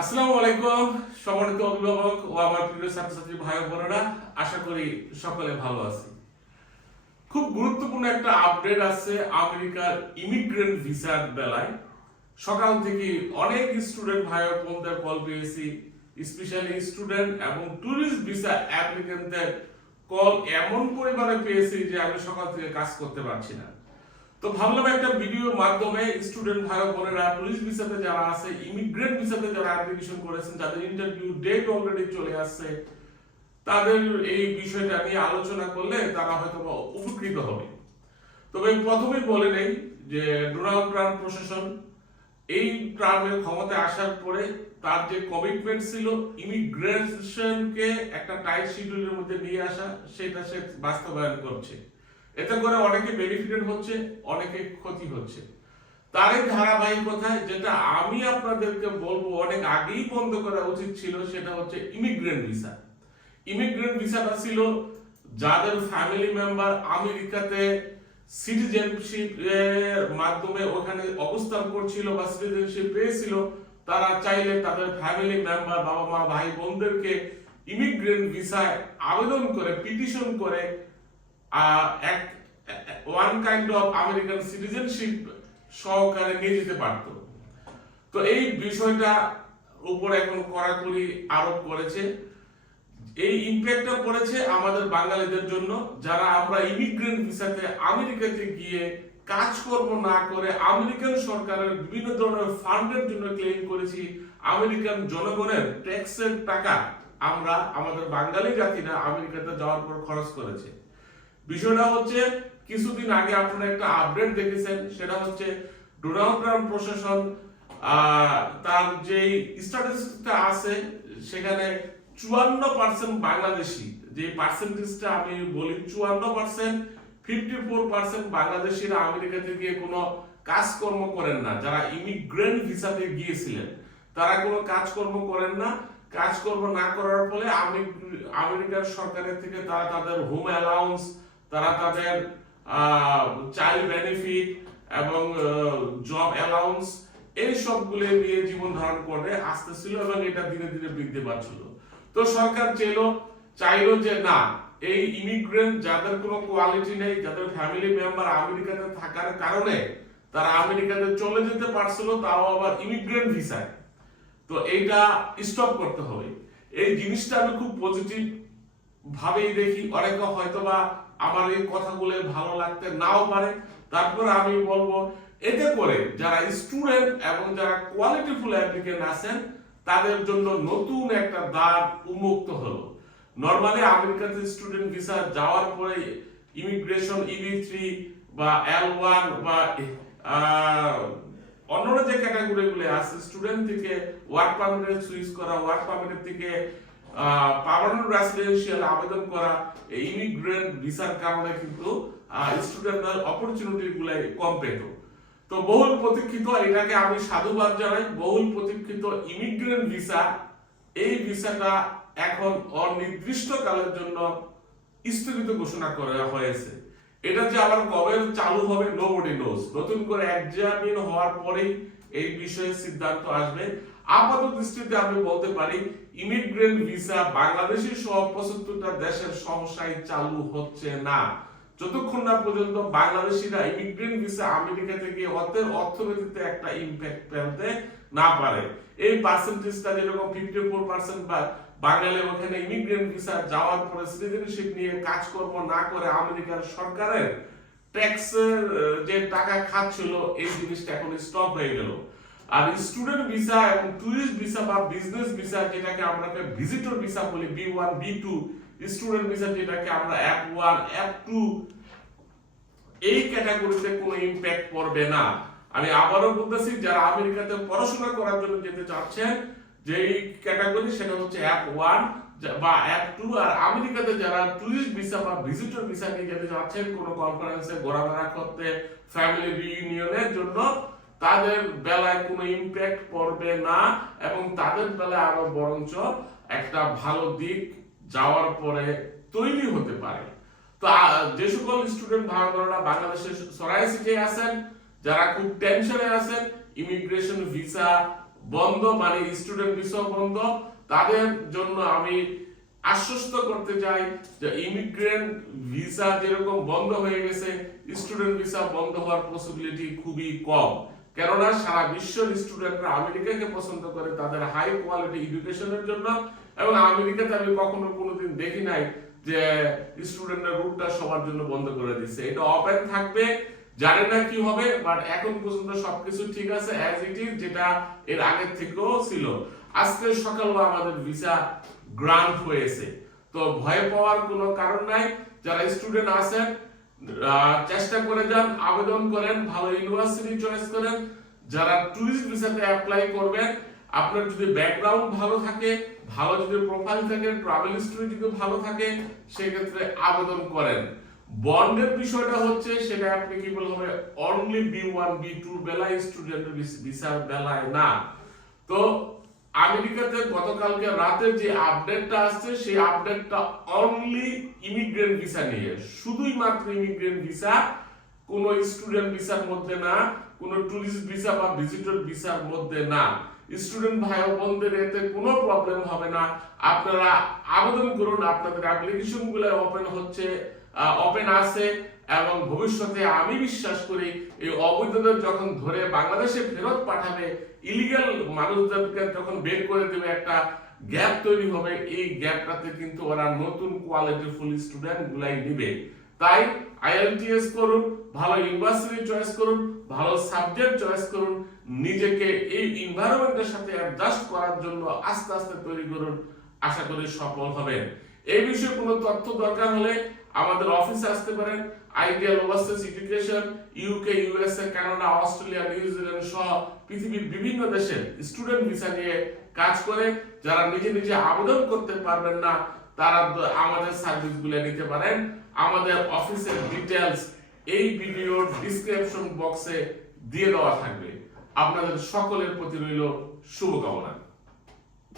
আসসালামু আলাইকুম, সম্মানিত অভিভাবক ও আমার প্রিয় ছাত্রছাত্রী ভাই বোনেরা, আশা করি সকলে ভালো আছি। খুব গুরুত্বপূর্ণ একটা আপডেট আছে আমেরিকার ইমিগ্রেন্ট ভিসার বেলায়। সকাল থেকে অনেক স্টুডেন্ট ভাই বোনদের কল পেয়েছি, স্পেশালি স্টুডেন্ট এবং ট্যুরিস্ট ভিসা অ্যাপ্লিকেন্টদের কল এমন পরিমাণে পেয়েছি যে আমি সকাল থেকে কাজ করতে পারছি না। তো ভাবলাম একটা ভিডিওর মাধ্যমে স্টুডেন্ট ভাই বোনেরা টুরিস্ট ভিসাতে যারা আছে ইমিগ্রেন্ট ভিসাতে যারা অ্যাপ্লিকেশন করেছেন, যাদের ইন্টারভিউ ডেট অলরেডি চলে আসছে, তাদের এই বিষয়টা নিয়ে আলোচনা করলে তারা হয়তো উপকৃত হবে। তবে প্রথমেই বলে নেই যে ডোনাল্ড ট্রাম্প প্রশাসন এই ট্রাম্পের ক্ষমতায় আসার পরে তার যে কমিটমেন্ট ছিল ইমিগ্রেশনকে একটা টাইট শিডিউলের মধ্যে নিয়ে আসা, সেটা সে বাস্তবায়ন করছে। এতে করে অনেকে বেনিফিটেড হচ্ছে, অনেকে ক্ষতি হচ্ছে। তার এই ধারাবাহিকতায় যেটা আমি আপনাদেরকে বলব, অনেক আগেই বন্ধ করা উচিত ছিল, সেটা হচ্ছে ইমিগ্রেন্ট ভিসা ইমিগ্রেন্ট ভিসাটা ছিল যাদের ফ্যামিলি মেম্বার আমেরিকাতে সিটিজেনশিপ মাধ্যমে ওখানে অবস্থান করছিল বা সিটিজেনশিপ পেয়েছিল, তারা চাইলে তাদের ফ্যামিলি মেম্বার বাবা মা ভাই বোনদেরকে ইমিগ্রেন্ট ভিসায় আবেদন করে পিটিশন করে এক one kind of American citizenship সহকারে নিয়ে যেতে পারতো। তো এই বিষয়টা উপরে এখন কড়াকড়ি আরোপ করেছে। এই ইম্প্যাক্টটা পড়েছে আমাদের বাঙালিদের জন্য, যারা আমরা ইমিগ্রেন্ট ভিসাতে আমেরিকাতে গিয়ে কাজকর্ম না করে আমেরিকান সরকারের বিভিন্ন ধরনের ফান্ডের জন্য ক্লেম করেছি আমেরিকান জনগণের ট্যাক্সের টাকা আমরা আমাদের বাঙালি জাতিরা আমেরিকাতে যাওয়ার পর খরচ করেছে। বিষয়টা হচ্ছে, কিছুদিন আগে আপনারা একটা আপডেট দেখেছেন, সেটা হচ্ছে ডোনাল্ড ট্রাম্প প্রশাসন তার যে স্ট্যাটিস্টিকটা আছে, সেখানে চুয়ান্ন পার্সেন্ট বাংলাদেশি, যে পার্সেন্টেজটা আমি বলি চুয়ান্ন পার্সেন্ট ফিফটি ফোর পার্সেন্ট বাংলাদেশিরা আমেরিকাতে গিয়ে কোনো কাজকর্ম করেন না, যারা ইমিগ্রেন্ট ভিসাতে গিয়েছিলেন। তারা কোনো কাজকর্ম করেন না, কাজকর্ম না করার ফলে আমেরি- আমেরিকার সরকারের থেকে তারা তাদের হোম অ্যালাউন্স তারা তাদের চাইল্ড বেনিফিট এবং জব অ্যালাউন্স এই সবগুলো নিয়ে জীবন ধারণ করে আসতেছিল এবং এটা ধীরে ধীরে বৃদ্ধি পাচ্ছিল। তো সরকার চাইলো যে না, এই ইমিগ্রেন্ট যাদের কোনো কোয়ালিটি নেই, যাদের ফ্যামিলি মেম্বার আমেরিকাতে থাকার কারণে তারা আমেরিকাতে চলে যেতে পারছিল, তাও আবার ইমিগ্রেন্ট ভিসায় তো এইটা স্টপ করতে হবে। এই জিনিসটা আমি খুব পজিটিভ ভাবেই দেখি। অনেকে হয়তো বা আমার এই কথাগুলো ভালো লাগতে নাও পারে। তারপর আমি বলব, এতে করে যারা স্টুডেন্ট এবং যারা কোয়ালিটিফুল অ্যাপ্লিকেন্ট আছেন, তাদের জন্য নতুন একটা দ্বার উন্মুক্ত হলো। নর্মালি আমেরিকাতে স্টুডেন্ট ভিসা যাওয়ার পরে ইমিগ্রেশন ইবি থ্রি বা এল ওয়ান বা অন্যান্য যে ক্যাটাগরিগুলো আছে স্টুডেন্ট থেকে ওয়ার্ক পারমিটে সুইচ করা ওয়ার্ক পারমিটের থেকে পার্মানেন্ট রেসিডেন্সিয়াল আবেদন করা ইমিগ্রেন্ট ভিসার কারণে কিন্তু স্টুডেন্টদের অপরচুনিটি গুলো কম পেত তো বহুল প্রতীক্ষিত, এটাকে আমি সাধুবাদ জানাই, বহুল প্রতীক্ষিত ইমিগ্রেন্ট ভিসা এই ভিসাটা এখন অনির্দিষ্ট কালের জন্য স্থগিত ঘোষণা করা হয়েছে। এটা যে আবার কবে চালু হবে নোবডি নোজ নতুন করে এক্সামিন হওয়ার পরেই এই বিষয়ে সিদ্ধান্ত আসবে। আপাতত দৃষ্টিতে আমি বলতে পারি ইমিগ্রেন্ট ভিসা বাংলাদেশি সহ পঁচাত্তরটা দেশের সমস্যায় চালু হচ্ছে না। যতক্ষণ না পর্যন্ত বাংলাদেশিরা ইমিগ্রেন্ট ভিসা আমেরিকা থেকে অর্থের অর্থনীতিতে একটা ইম্প্যাক্ট ফেলতে না পারে। এই পার্সেন্টেজটা যেরকম ফিফটি ফোর পার্সেন্ট বা বাঙালি ওখানে ইমিগ্রেন্ট ভিসা যাওয়ার পরে সিটিজেনশিপ নিয়ে কাজকর্ম না করে আমেরিকার সরকারের ট্যাক্সের যে টাকা খাচ্ছিল, এই জিনিসটা এখন স্টপ হয়ে গেল। আর স্টুডেন্ট ভিসা এবং টুরিস্ট ভিসা বা বিজনেস ভিসা যেটাকে আমরা ভিজিটর ভিসা বলি B one B two student visa যেটাকে আমরা অ্যাপ ওয়ান অ্যাপ টু এই ক্যাটাগরিতে কোনো ইম্প্যাক্ট পড়বে না। আমি আবারও বলতেছি, যারা আমেরিকাতে পড়াশোনা করার জন্য যেতে চাচ্ছেন যেই ক্যাটাগরি সেটা হচ্ছে এক ওয়ান বা অ্যাপ টু আর আমেরিকাতে যারা টুরিস্ট ভিসা বা ভিজিটর ভিসা নিয়ে যেতে চাচ্ছেন, কোনো কনফারেন্সে ঘোরাফেরা করতে ফ্যামিলি রিইউনিয়নের জন্য তাদের বেলায় কোনো ইম্প্যাক্ট পড়বে না এবং তাদের বেলায় আরও বরঞ্চ একটা ভালো দিক যাওয়ার পরে তৈরি হতে পারে। তো যে সকল স্টুডেন্ট ভাই বোনেরা বাংলাদেশের সরাই সিটে আছেন, যারা খুব টেনশনে আছেন ইমিগ্রেশন ভিসা বন্ধ মানে স্টুডেন্ট ভিসা বন্ধ, তাদের জন্য আমি আশ্বস্ত করতে চাই যে ইমিগ্রেন্ট ভিসা যেরকম বন্ধ হয়ে গেছে স্টুডেন্ট ভিসা বন্ধ হওয়ার পসিবিলিটি খুবই কম। কেননা সারা বিশ্বের স্টুডেন্টরা আমেরিকাকে পছন্দ করে, তাদের হাই কোয়ালিটি এডুকেশনের জন্য। এবং আমেরিকাতে আমি কখনো কোনোদিন দেখি নাই যে স্টুডেন্টের রুটটা সবার জন্য বন্ধ করে দিচ্ছে। এটা ওপেন থাকবে, জানি না কি হবে বাট এখন পর্যন্ত সবকিছু ঠিক আছে অ্যাজ ইট ইজ যেটা এর আগের থেকেও ছিল। আজকে সকালবেলা আমাদের ভিসা গ্রান্ট হয়েছে। তো ভয় পাওয়ার কোনো কারণ নাই। যারা স্টুডেন্ট আছেন চেষ্টা করে যান, আবেদন করেন, ভালো ইউনিভার্সিটি চয়েস করেন। যারা টুরিস্ট ভিসাতে অ্যাপ্লাই করবেন, আপনার যদি ব্যাকগ্রাউন্ড ভালো থাকে, ভালো যদি প্রোফাইল থাকে ট্রাভেল হিস্ট্রি যদি ভালো থাকে, সেক্ষেত্রে আবেদন করেন। বন্ডের বিষয়টা হচ্ছে, সেটা আপনি অ্যাপ্লিকেবল হবে only B one B two বেলায় স্টুডেন্ট ভিসার বেলায় না। তো আমেরিকাতে গতকালকে রাতে যে আপডেটটা আসছে, সেই আপডেটটা অনলি ইমিগ্রেন্ট ভিসা নিয়ে। শুধুই মাত্র ইমিগ্রেন্ট ভিসা কোনো স্টুডেন্ট ভিসার মধ্যে না, কোনো টুরিস্ট ভিসা বা ভিজিটর ভিসার মধ্যে না। স্টুডেন্ট ভাই বোনদের এতে কোনো প্রবলেম হবে না। আপনারা আবেদন করুন, আপনাদের অ্যাপ্লিকেশনগুলো ওপেন হচ্ছে। ওপেন আছে এবং ভবিষ্যতে আমি বিশ্বাস করি এই অবৈধদের যখন ধরে বাংলাদেশে ফেরত পাঠাবে ইলিগাল মানুষদেরকে যখন বের করে দেবে, একটা গ্যাপ তৈরি হবে। এই গ্যাপটাতে কিন্তু ওরা নতুন কোয়ালিটি ফুল স্টুডেন্ট গুলাই নিবে। তাই আইএলটিএস করুন, ভালো ইউনিভার্সিটি চয়েস করুন, ভালো সাবজেক্ট চয়েস করুন, নিজেকে এই এনভায়রনমেন্টের সাথে অ্যাডজাস্ট করার জন্য আস্তে আস্তে তৈরি করুন। আশা করি সফল হবেন। এই বিষয়ে কোনো তথ্য দরকার হলে আমাদের অফিসে আসতে পারেন ideal overseas education UK USA Canada Australia New Zealand সহ পৃথিবীর বিভিন্ন দেশের স্টুডেন্ট ভিসা নিয়ে কাজ করে, যারা নিজে নিজে আবেদন করতে পারবেন না, তারা আমাদের সার্ভিসগুলো নিতে পারেন। আমাদের অফিসের ডিটেলস এই ভিডিওর ডিসক্রিপশন বক্সে দিয়ে দেওয়া থাকবে। আপনাদের সকলের প্রতি রইল শুভকামনা।